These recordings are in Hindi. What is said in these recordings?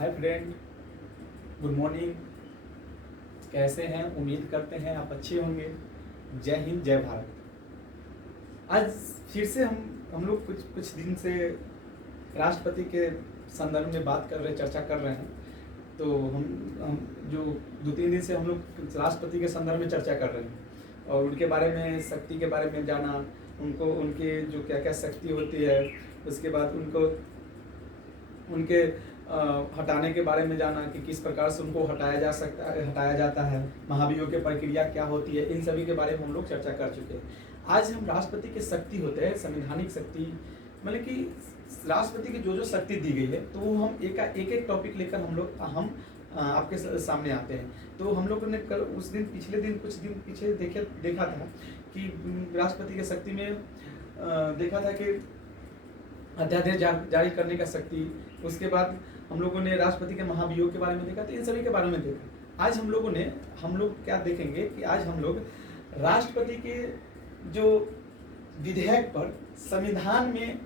Hi friend, good morning. कैसे हैं? उम्मीद करते हैं आप अच्छे होंगे। जय हिंद, जय भारत। आज फिर से हम लोग कुछ दिन से राष्ट्रपति के संदर्भ में बात कर रहे, चर्चा कर रहे हैं। तो हम जो 2-3 दिन से हम लोग राष्ट्रपति के संदर्भ में चर्चा कर रहे हैं और उनके बारे में, शक्ति के बारे में जाना, उनको उनके जो क्या क्या शक्ति होती है, उसके बाद उनको उनके हटाने के बारे में जाना कि किस प्रकार से उनको हटाया जाता है, महाभियोग की प्रक्रिया क्या होती है, इन सभी के बारे में हम लोग चर्चा कर चुके हैं। आज हम राष्ट्रपति की शक्ति होते हैं, संवैधानिक शक्ति, मतलब कि राष्ट्रपति की जो शक्ति दी गई है, तो वो हम एक टॉपिक लेकर हम आपके सामने आते हैं। तो हम लोगों ने कल कुछ दिन पीछे देखा था कि राष्ट्रपति की शक्ति में देखा था कि अध्यादेश जारी करने का शक्ति, उसके बाद हम लोगों ने राष्ट्रपति के महाभियोग के बारे में देखा। तो इन सभी के बारे में देखा। आज हम लोग क्या देखेंगे कि आज हम लोग राष्ट्रपति के जो विधेयक पर संविधान में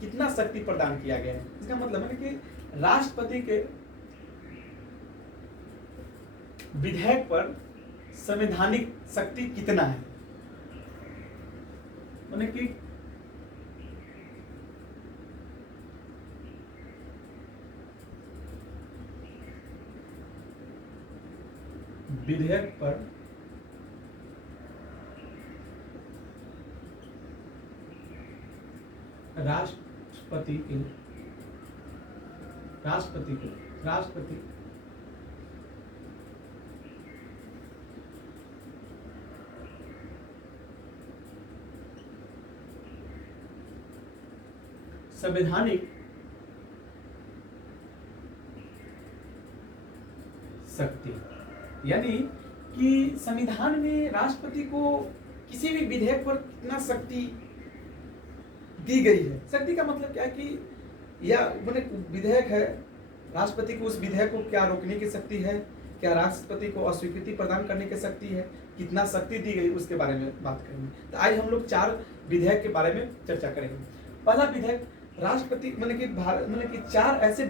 कितना शक्ति प्रदान किया गया है, इसका मतलब है कि राष्ट्रपति के विधेयक पर संवैधानिक शक्ति कितना है, मतलब कि विधेयक पर राष्ट्रपति संवैधानिक शक्ति, यानी कि संविधान में राष्ट्रपति को किसी भी विधेयक पर कितना शक्ति दी गई है। शक्ति का मतलब क्या है कि या मैंने विधेयक है, राष्ट्रपति को उस विधेयक को क्या रोकने की शक्ति है, क्या राष्ट्रपति को अस्वीकृति प्रदान करने की शक्ति है, कितना शक्ति दी गई, उसके बारे में बात करेंगे। तो आज हम लोग 4 विधेयक के बारे में चर्चा करेंगे। पहला विधेयक, राष्ट्रपति मतलब कि 4 ऐसे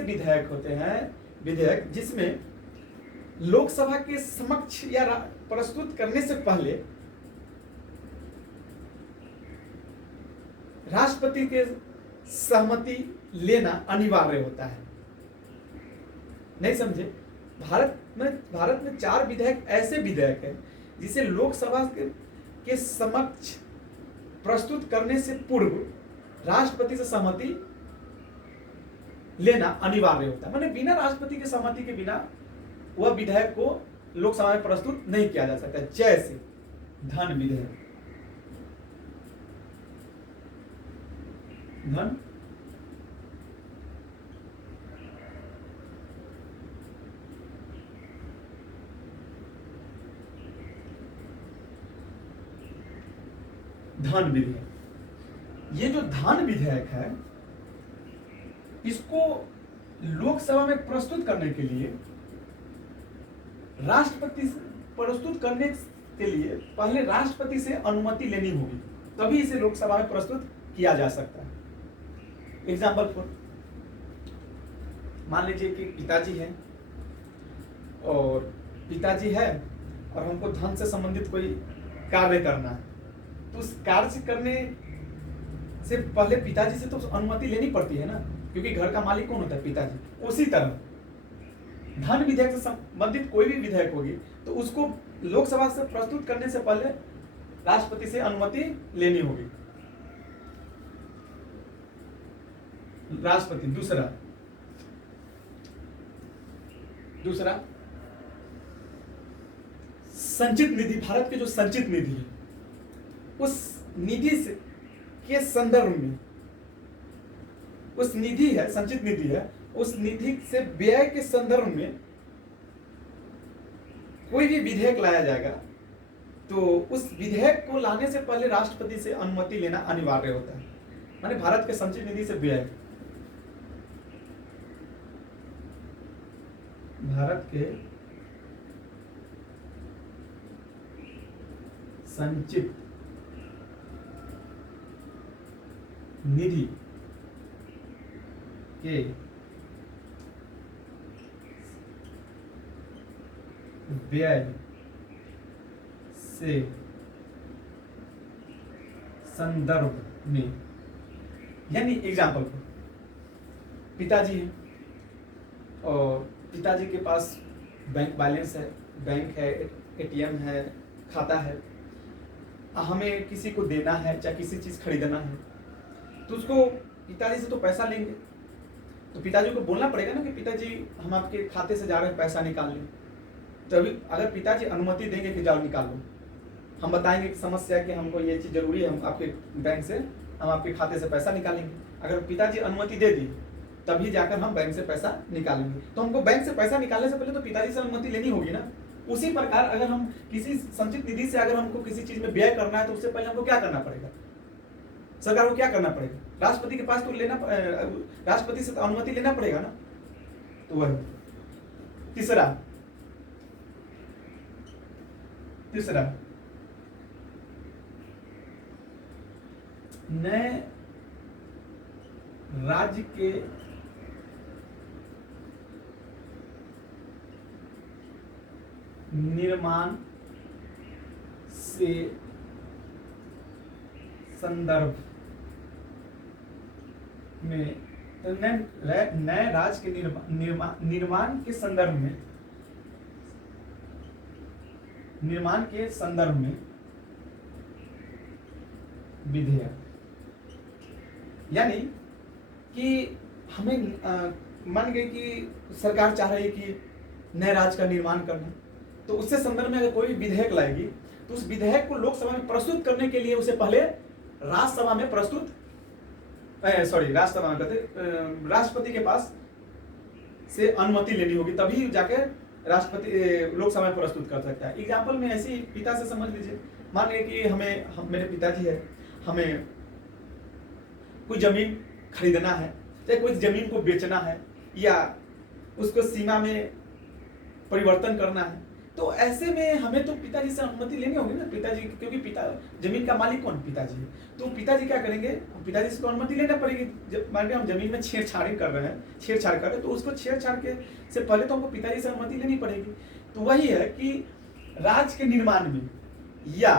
विधेयक होते हैं विधेयक जिसमें लोकसभा के समक्ष या प्रस्तुत करने से पहले राष्ट्रपति के सहमति लेना अनिवार्य होता है। नहीं समझे? भारत में 4 विधेयक ऐसे विधेयक हैं जिसे लोकसभा के समक्ष प्रस्तुत करने से पूर्व राष्ट्रपति से सहमति लेना अनिवार्य होता है। माने बिना राष्ट्रपति की सहमति के बिना वह विधेयक को लोकसभा में प्रस्तुत नहीं किया जा सकता। जैसे धन विधेयक, धन विधेयक, ये जो धन विधेयक है, इसको लोकसभा में प्रस्तुत करने के लिए पहले राष्ट्रपति से अनुमति लेनी होगी, तभी इसे लोकसभा में प्रस्तुत किया जा सकता है। एग्जाम्पल फॉर, मान लीजिए कि पिताजी है और हमको धन से संबंधित कोई कार्य करना है, तो उस कार्य से करने से पहले पिताजी से तो अनुमति लेनी पड़ती है ना, क्योंकि घर का मालिक कौन होता है? पिताजी। उसी तरह धन विधेयक से संबंधित कोई भी विधेयक होगी तो उसको लोकसभा से प्रस्तुत करने से पहले राष्ट्रपति से अनुमति लेनी होगी। राष्ट्रपति। दूसरा संचित निधि, भारत के जो संचित निधि है, उस निधि से के संदर्भ में, उस निधि है, संचित निधि है, उस निधि से व्यय के संदर्भ में कोई भी विधेयक लाया जाएगा तो उस विधेयक को लाने से पहले राष्ट्रपति से अनुमति लेना अनिवार्य होता है। माने भारत के संचित निधि से व्यय, भारत के संचित निधि के व्यय से संदर्भ में, यानी एग्जाम्पल को, पिताजी हैं और पिताजी के पास बैंक बैलेंस है, बैंक है, एटीएम है, खाता है, हमें किसी को देना है चाहे किसी चीज खरीदना है तो उसको पिताजी से तो पैसा लेंगे, तो पिताजी को बोलना पड़ेगा ना कि पिताजी हम आपके खाते से जा रहे हैं, पैसा निकाल लें। तभी अगर पिताजी अनुमति देंगे कि जाओ निकाल लो, हम बताएंगे कि समस्या कि हमको ये चीज़ जरूरी है, हम आपके बैंक से हम आपके खाते से पैसा निकालेंगे, अगर पिताजी अनुमति दे दी तभी जाकर हम बैंक से पैसा निकालेंगे। तो हमको बैंक से पैसा निकालने से पहले तो पिताजी से अनुमति लेनी होगी ना। उसी प्रकार अगर हम किसी संचित निधि से अगर हमको किसी चीज में व्यय करना है तो उससे पहले हमको क्या करना पड़ेगा, सरकार को क्या करना पड़ेगा, राष्ट्रपति के पास तो राष्ट्रपति से तो अनुमति लेना पड़ेगा ना। तो वह तीसरा नए राज्य के निर्माण से संदर्भ में, नए राज्य के निर्माण के संदर्भ में, निर्माण के संदर्भ में विधेयक, यानी कि हमें मान गए कि सरकार चाह रही है कि नए राज्य का निर्माण करना, तो उससे संदर्भ में अगर कोई विधेयक लाएगी तो उस विधेयक को लोकसभा में प्रस्तुत करने के लिए उसे पहले राज्यसभा में राज्यसभा में कहते राष्ट्रपति के पास से अनुमति लेनी होगी, तभी जाके राष्ट्रपति लोकसभा में प्रस्तुत कर सकता है। एग्जाम्पल में ऐसी पिता से समझ लीजिए, मान लीजिए कि मेरे पिताजी है, हमें कोई जमीन खरीदना है, चाहे कोई जमीन को बेचना है या उसको सीमा में परिवर्तन करना है, तो ऐसे में हमें तो पिताजी से अनुमति लेनी होगी ना। पिताजी, क्योंकि जमीन का मालिक कौन, पिताजी है, तो पिताजी क्या करेंगे, पिताजी से तो अनुमति लेना पड़ेगी। जब मान लीजिए हम जमीन में छेड़छाड़ कर रहे हैं तो उसको छेड़छाड़ के से पहले तो हमको पिताजी से अनुमति लेनी पड़ेगी। तो वही है कि राज्य के निर्माण में या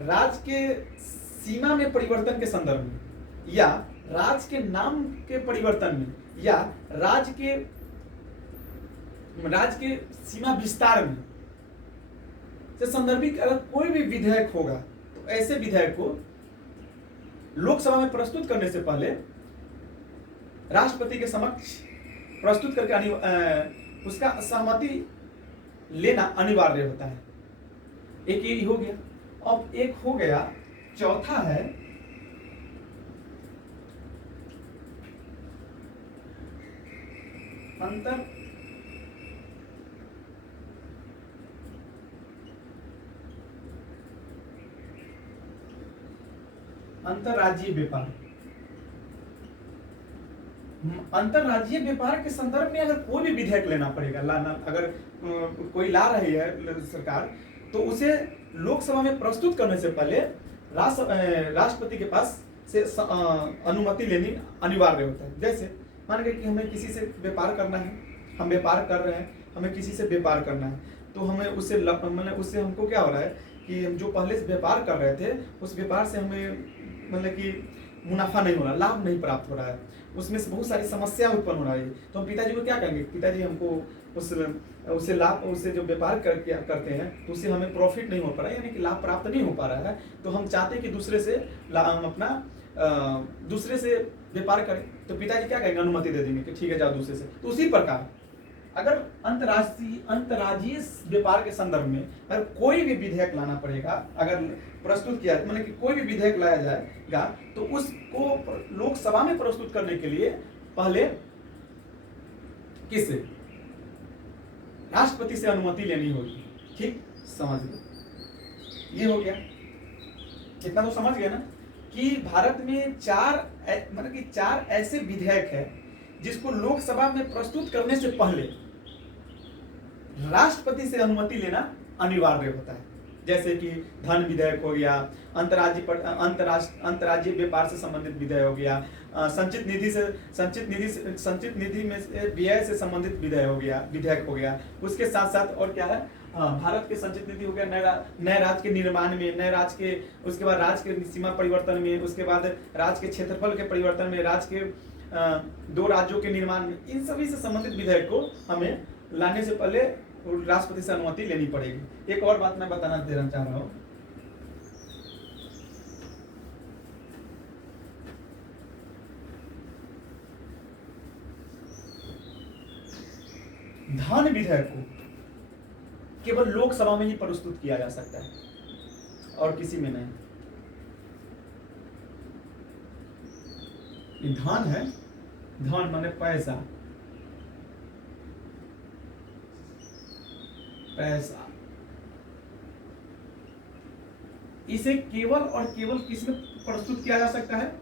राज्य के सीमा में परिवर्तन के संदर्भ में या राज्य के नाम के परिवर्तन में या राज्य के सीमा विस्तार में से संदर्भित अगर कोई भी विधेयक होगा तो ऐसे विधेयक को लोकसभा में प्रस्तुत करने से पहले राष्ट्रपति के समक्ष प्रस्तुत करके उसका सहमति लेना अनिवार्य होता है। एक ये हो गया। अब एक हो गया, चौथा है अंतरराज्यीय व्यापार। अंतरराज्यीय व्यापार के संदर्भ में अगर कोई भी विधेयक लेना पड़ेगा, अगर कोई ला रही है सरकार, तो उसे लोकसभा में प्रस्तुत करने से पहले राष्ट्रपति के पास से अनुमति लेनी अनिवार्य होता है। जैसे मान लीजिए कि हमें किसी से व्यापार करना है, हम व्यापार कर रहे हैं, हमें किसी से व्यापार करना है, तो हमें उससे हमको क्या हो रहा है कि हम जो पहले से व्यापार कर रहे थे उस व्यापार से हमें कि मुनाफा नहीं हो रहा, लाभ नहीं प्राप्त हो रहा है, उसमें से बहुत सारी समस्या उत्पन्न हो रही है। तो हम पिताजी को क्या कहेंगे, पिताजी हमको उससे जो व्यापार करते हैं तो उससे हमें प्रॉफिट नहीं हो पा रहा है, यानी कि लाभ प्राप्त नहीं हो पा रहा है, तो हम चाहते हैं कि दूसरे से व्यापार करें। तो पिताजी क्या कहेंगे, अनुमति दे देंगे कि ठीक है जाओ दूसरे से। तो उसी प्रकार अगर अंतरराज्यीय व्यापार के संदर्भ में अगर कोई भी विधेयक लाना पड़ेगा, अगर प्रस्तुत किया मतलब कि कोई भी विधेयक लाया जाएगा तो उसको लोकसभा में प्रस्तुत करने के लिए पहले किससे, राष्ट्रपति से अनुमति लेनी होगी। ठीक, समझ गए, ये हो गया। कितना तो समझ गए ना कि भारत में चार ऐसे विधेयक है जिसको लोकसभा में प्रस्तुत करने से पहले राष्ट्रपति से अनुमति लेना अनिवार्य होता है। जैसे कि धन विधेयक हो गया, अंतर्राज्यीय व्यापार से संबंधित विधेयक हो गया, संचित निधि में व्यय से संबंधित विधेयक हो गया। उसके साथ साथ और क्या है, भारत के संचित निधि हो गया, नए राज्य के निर्माण में, नए राज्य के, उसके बाद राज्य के सीमा परिवर्तन में, उसके बाद राज्य के क्षेत्रफल के परिवर्तन में, राज्य के 2 राज्यों के निर्माण में, इन सभी से संबंधित विधेयक को हमें लाने से पहले राष्ट्रपति से अनुमति लेनी पड़ेगी। एक और बात मैं बताना देना चाह रहा हूं, धन विधेयक को केवल लोकसभा में ही प्रस्तुत किया जा सकता है और किसी में नहीं। ये धन है, धन माने पैसा, पैसा, इसे केवल और केवल किसमें प्रस्तुत किया जा सकता है,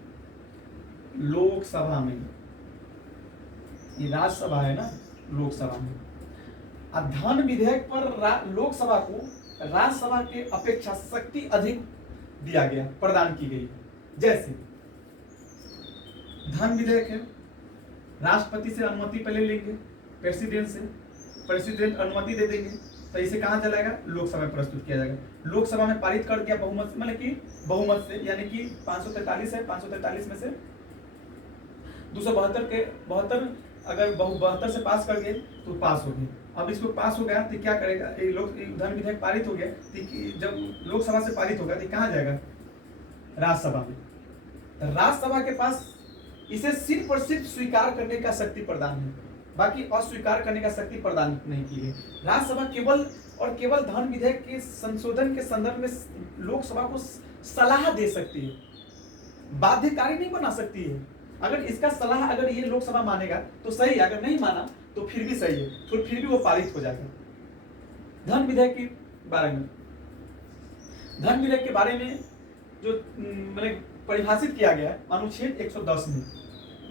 लोकसभा में। ये राज्यसभा है ना, लोकसभा में। धन विधेयक पर लोकसभा को राज्यसभा के अपेक्षा शक्ति अधिक दिया गया, प्रदान की गई। जैसे धन विधेयक है, राष्ट्रपति से अनुमति पहले लेंगे, प्रेसिडेंट अनुमति दे देंगे, तो इसे कहां चलाएगा, लोकसभा में प्रस्तुत किया जाएगा। लोकसभा में पारित कर दिया बहुमत, मतलब कि बहुमत से, यानी कि 543 है, 543 में से 272 के 72 अगर 72 से पास कर गए तो पास हो गए। अब इसको पास हो गया तो क्या करेगा, धन विधेयक पारित हो गया, तो जब लोकसभा से पारित होगा तो कहां जाएगा, राज्यसभा में। तो राज्यसभा के पास इसे सिर्फ और सिर्फ स्वीकार करने का शक्ति प्रदान है, बाकी अस्वीकार करने का शक्ति प्रदान नहीं की है। राज्यसभा केवल और केवल धन विधेयक के संशोधन के संदर्भ में लोकसभा को सलाह दे सकती है, बाध्यकारी नहीं बना सकती है। अगर इसका सलाह अगर ये लोकसभा मानेगा तो सही है, अगर नहीं माना तो फिर भी सही है, तो फिर भी वो पारित हो जाएगा। धन विधेयक के बारे में, धन विधेयक के बारे में जो मैंने परिभाषित किया गया है अनुच्छेद 110 में,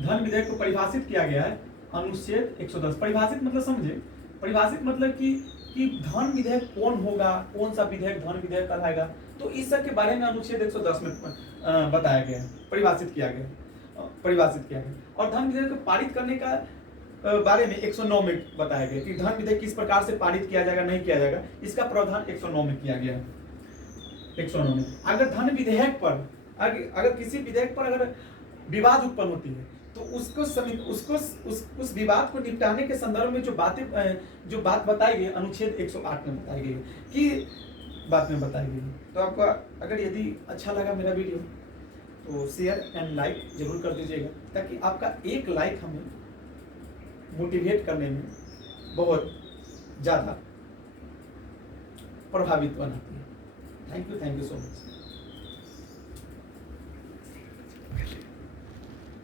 धन विधेयक को परिभाषित किया गया है अनुच्छेद 110। परिभाषित मतलब समझे, परिभाषित मतलब कि धन विधेयक कौन होगा, कौन सा विधेयक धन विधेयक कहलाएगा, तो इस सब के बारे में अनुच्छेद 110 में बताया गया है, परिभाषित किया गया। और धन विधेयक को पारित करने का बारे में 109 में बताया गया कि धन विधेयक किस प्रकार से पारित किया जाएगा, नहीं किया जाएगा, इसका प्रावधान 109 में किया गया है। 109 में अगर धन विधेयक पर अगर किसी विधेयक पर अगर विवाद उत्पन्न होती है तो उस विवाद को निपटाने के संदर्भ में जो बात बताई गई अनुच्छेद 108 में बताई गई कि बात में बताई गई। तो आपको अगर यदि अच्छा लगा मेरा वीडियो तो शेयर एंड लाइक जरूर कर दीजिएगा, ताकि आपका एक लाइक हमें मोटिवेट करने में बहुत ज़्यादा प्रभावित बनाती है। Thank you so much.